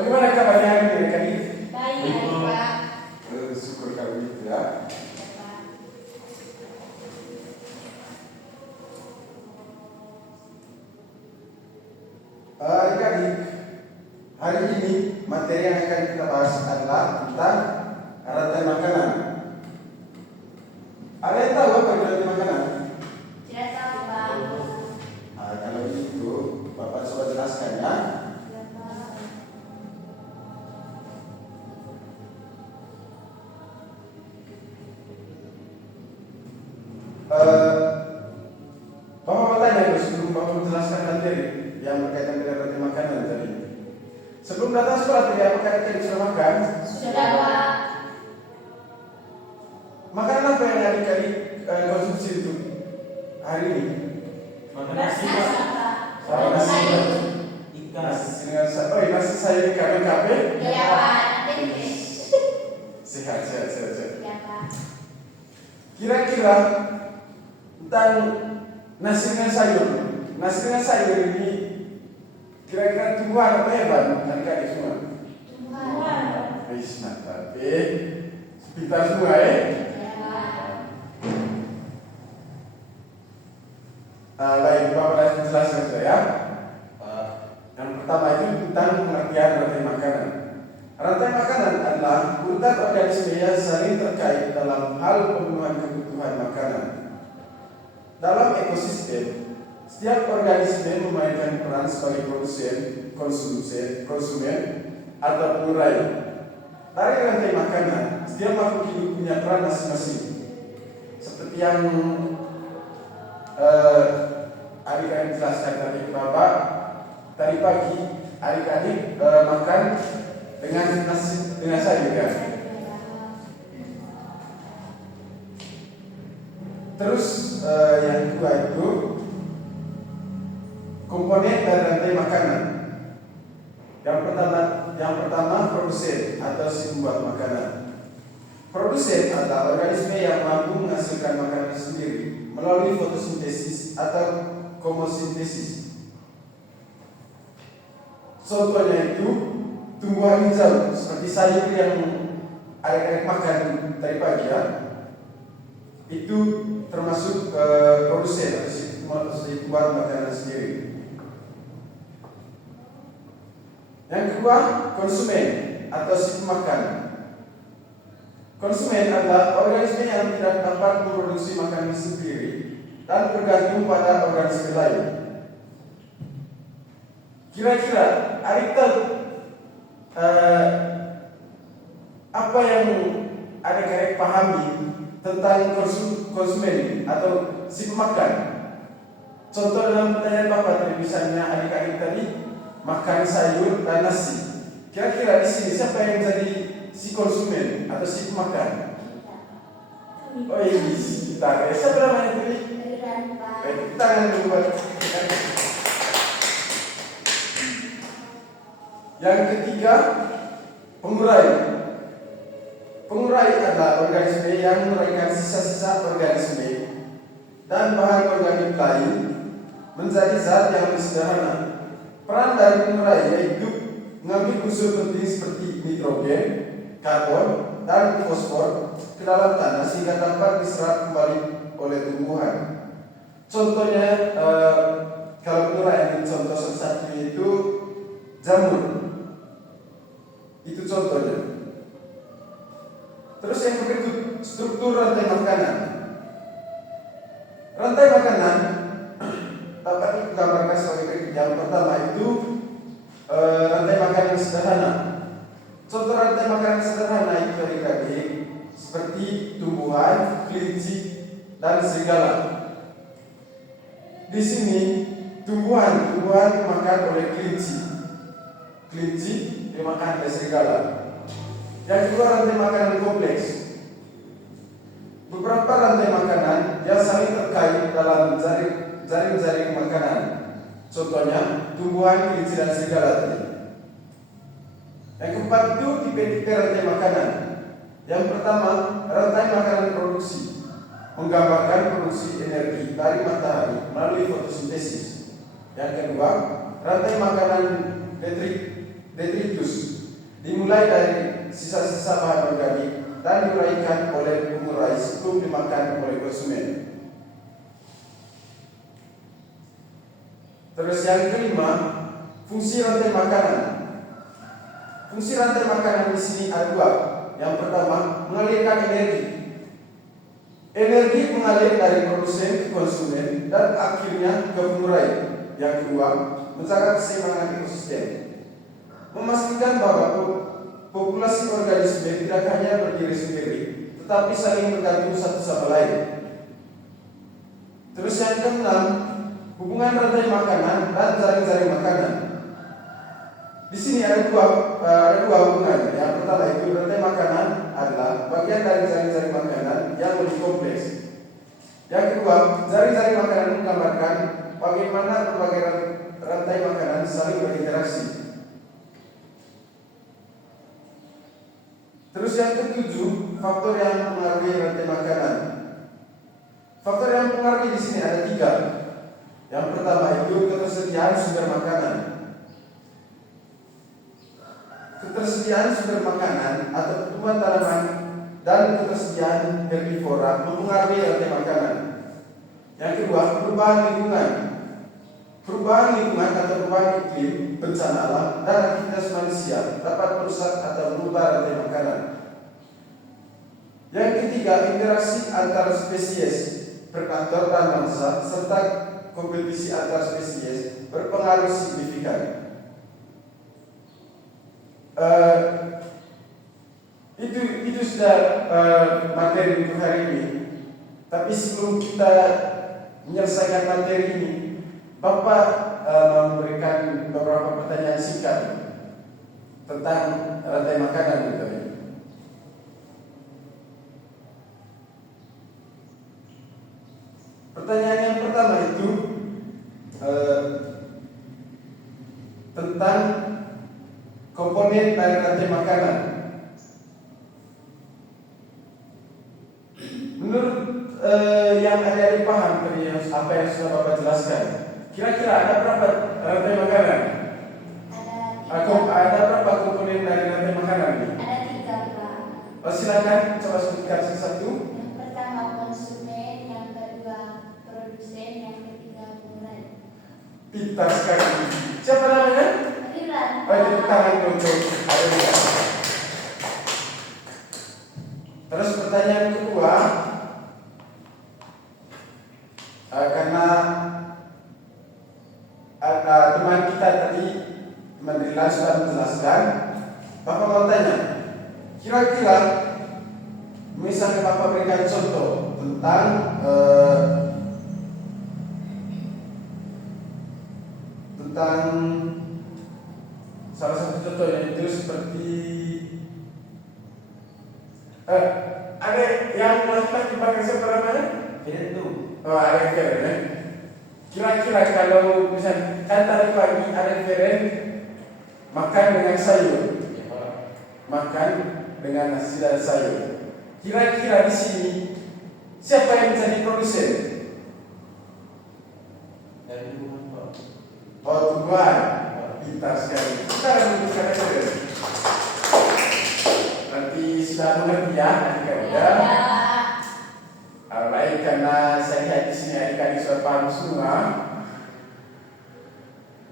Bagaimana kabarnya hari ini rekan? Baik, Pak. Syukur kalau gitu ya. Adik-adik, hari ini materi yang akan kita bahas adalah tentang rantai makanan. Ada yang tahu apa itu rantai makanan? Tidak tahu, Pak. Kalau gitu, Bapak coba jelaskan ya. Ya, Pak. Bapak mau tanya dulu sebelum Bapak menjelaskan materi yang berkaitan dengan rantai makanan tadi. Sebelum datang sekolah tadi, apakah adik-adik sudah makan? Sudah, Pak. Makanan apa yang adik-adik konsumsi itu hari ini? Makan Nasi, nasi, Pak. Pak. Sama nasi, Sayur. Ikan. Nasi dengan sayur. Oh, nasi sayur ikan kape. Iya, Pak. Nanti. Sehat. Iya, Pak. Kira-kira tentang nasi dengan sayur. Nasi dengan sayur ini kira-kira tumbuhan apa hebat adik-adik semua? Tuhan. Wis mantap. Pintar semua Iya, Pak. Baik, Bapak akan jelaskan saya. Yang pertama itu tentang pengertian rantai makanan. Rantai makanan adalah urutan organisme yang saling terkait dalam hal pemenuhan kebutuhan makanan. Dalam ekosistem, setiap organisme memainkan peran sebagai produsen, konsumen, atau pengurai. Dari rantai makanan, setiap makhluk hidup punya peran masing-masing. Seperti yang adik-adik jelaskan tadi ke Bapak, tadi pagi adik-adik makan dengan nasi dengan sayur kan. Terus yang kedua itu komponen dari rantai makanan. Yang pertama produsen atau si pembuat makanan. Produsen adalah organisme yang mampu menghasilkan makanan sendiri melalui fotosintesis atau komosintesis. Contohnya itu tumbuhan hijau seperti sayur yang adik-adik makan tadi pagi ya. Itu termasuk produsen atau si pembuat makanan sendiri. Yang kedua, konsumen atau si pemakan. Konsumen adalah organisme yang tidak dapat memproduksi makanan sendiri dan bergantung pada organisme lain. Kira-kira adik tahu apa yang adik-adik pahami tentang konsumen atau si pemakan? Contoh dalam pertanyaan Bapak tadi, misalnya adik-adik tadi makan sayur dan nasi. Kira-kira di sini siapa yang menjadi si konsumen atau si pemakan? Oh ini kita. Siapa namanya tadi? Tangan dulu. Yang ketiga, pengurai. Pengurai adalah organisme yang menguraikan sisa-sisa organisme dan bahan organik lain menjadi zat yang lebih sederhana. Peran dari pengurai yaitu mengambil unsur penting seperti nitrogen, karbon, dan fosfor ke dalam tanah sehingga dapat diserap kembali oleh tumbuhan. Contohnya, kalau pengurai ini contoh satunya itu jamur. Itu contohnya. Terus yang berikut, struktur rantai makanan. Rantai makanan dapat digambarkan sebagai berikut. Yang pertama itu rantai makanan sederhana. Contoh rantai makanan sederhana itu adik-adik seperti tumbuhan, kelinci, dan serigala. Di sini tumbuhan dimakan oleh kelinci. Kelinci dimakan oleh serigala. Yang kedua, rantai makanan kompleks. Beberapa rantai makanan yang saling terkait dalam jaring makanan. Contohnya tumbuhan, kelinci, dan serigala tadi. Yang keempat itu tipe-tipe rantai makanan. Yang pertama, rantai makanan produksi, menggambarkan produksi energi dari matahari melalui fotosintesis. Yang kedua, rantai makanan detrik, detritus, dimulai dari sisa-sisa bahan organik dan diuraikan oleh pengurai sebelum dimakan oleh konsumen. Terus yang kelima, fungsi rantai makanan. Fungsi rantai makanan di sini ada dua. Yang pertama, mengalirkan energi. Energi mengalir dari produsen ke konsumen dan akhirnya ke pengurai. Yang kedua, menjaga keseimbangan ekosistem. Memastikan bahwa populasi organisme tidak hanya berdiri sendiri, tetapi saling bergantung satu sama lain. Terus yang keenam, hubungan rantai makanan dan jaring-jaring makanan. Di sini ada dua hubungan. Yang pertama itu rantai makanan adalah bagian dari jaring-jaring makanan yang lebih kompleks. Yang kedua, jaring-jaring makanan menggambarkan bagaimana berbagai rantai makanan saling berinteraksi. Terus yang ketujuh, faktor yang mempengaruhi rantai makanan. Faktor yang mempengaruhi di sini ada tiga. Yang pertama itu ketersediaan sumber makanan. Ketersediaan sumber makanan atau pertumbuhan tanaman dan ketersediaan herbivora mempengaruhi rantai makanan. Yang kedua, perubahan lingkungan. Perubahan lingkungan atau perubahan iklim, bencana alam, dan aktivitas manusia dapat merusak atau mengubah rantai makanan. Yang ketiga, interaksi antar spesies, predator dan mangsa, serta kompetisi antar spesies berpengaruh signifikan. Itu sudah materi untuk hari ini. Tapi sebelum kita menyelesaikan materi ini, Bapak memberikan beberapa pertanyaan singkat tentang rantai makanan gitu. Pertanyaan yang pertama itu tentang komponen dari rantai makanan. Menurut yang ada dipaham dari apa yang sudah Bapak jelaskan, kira-kira ada berapa rantai makanan? Ada berapa komponen dari rantai makanan ini? Ada 3, Pak. Silakan coba sebutkan satu-satu. Yang pertama konsumen, yang kedua produsen, yang ketiga pengurai. Pintar sekali. Siapa namanya? Rilan. Tepuk tangan untuk Adelia. Terus pertanyaan kedua, karena teman kita tadi Mandrila sudah menjelaskan, Bapak mau tanya, kira-kira misalnya Bapak berikan contoh tentang salah satu contohnya itu seperti ada yang laki-laki pakai siapa namanya? Itu. Oh, ada keren ya. Kira-kira kalau misalnya kan tadi pagi ada keren makan dengan sayur, makan dengan nasi dan sayur. Kira-kira di sini siapa yang menjadi produsen? Dari Tuhan, Pak. Oh, Tuhan. Pintar sekali. Kita akan menyebutkan keren. Nanti sudah mengerti ya, adik-adik ya. Alright, karena saya lihat di sini adik-adik sudah paham semua.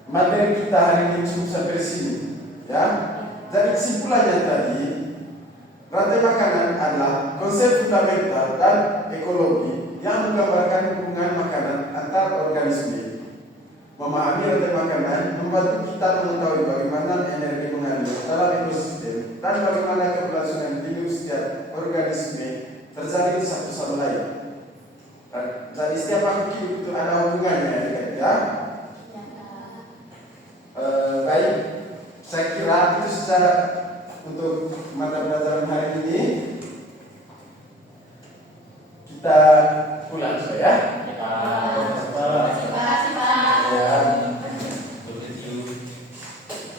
Materi kita hari ini cukup sampai sini, ya. Jadi kesimpulannya tadi, rantai makanan adalah konsep fundamental dan ekologi yang menggambarkan hubungan makanan antar organisme. Memahami rantai makanan membantu kita mengetahui bagaimana energi mengalir dalam ekosistem dan bagaimana keberlangsungan hidup setiap organisme terjalin satu sama lain. Jadi setiap makhluk itu ada hubungannya, ya. Baik, saya kira itu sudah untuk mata pelajaran hari